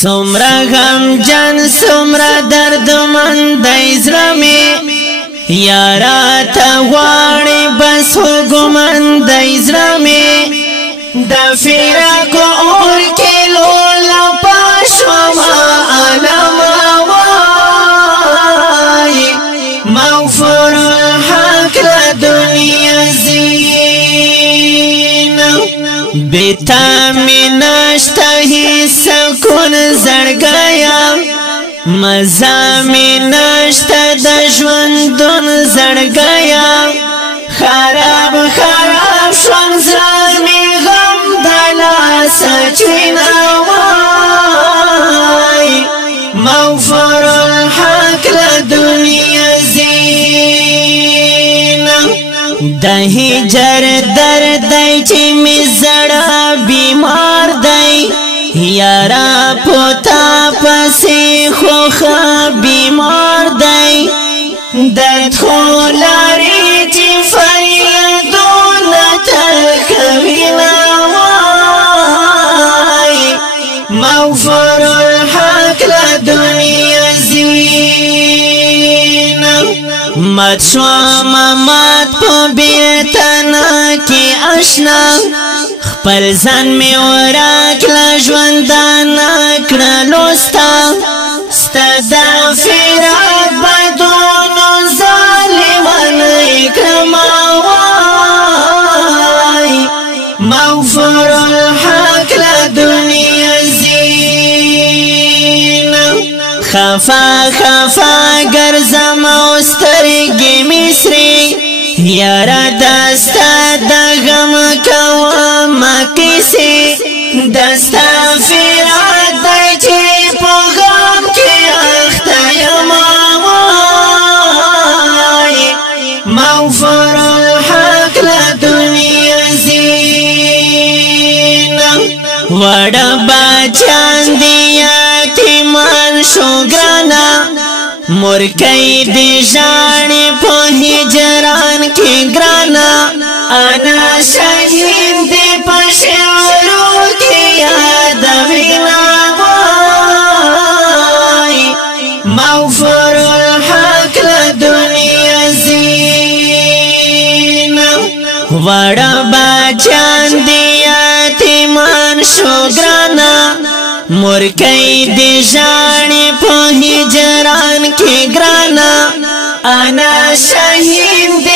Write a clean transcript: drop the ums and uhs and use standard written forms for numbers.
سمرا غم جن سمرا درد من دایزرمی یارا تغوانی بس حکومن دایزرمی دفیرا کو اور کلو لپاشو ما علماوی مغفور الحق لدنیا زین بیتا منشتهی سکون زرگایا مزا منشت دجوندون زرگایا خراب خراب شون زرمی غم دلا سچینا وای مغفور الحق لدنیا زین دهی جر درد دی چی می زڑا بیمار دی یارا پوتا پسی خوخا بیمار دی درد خولاری چی فریدون ترکوینا وای مغفور الحق لدنیا زین مات شوام مات پو بیتنا کی اشنا خپل ځان می وراک لژوندان کړلوستا ستدا فراق بدون ظالمان کما وای مغفور الحق لدنیا زین خفا خفا ګرځم اوسترګې مصری یارا دستا دغم کوام کسی دستا فراق دی چی پو غم کی اختا یماوای مغفور الحق لدنیا زین وڑا باچان دیا تیمان شو گرانا مرکی دی جانی پو ہجران کی گرانا انا شہید دی پشعرو کی یاد وینا وای مغفور الحق لدنیا زین وڑا باچان دیا تیمان شو گرانا مرکی دی جانی پو ہجران کی گرانا انا شہید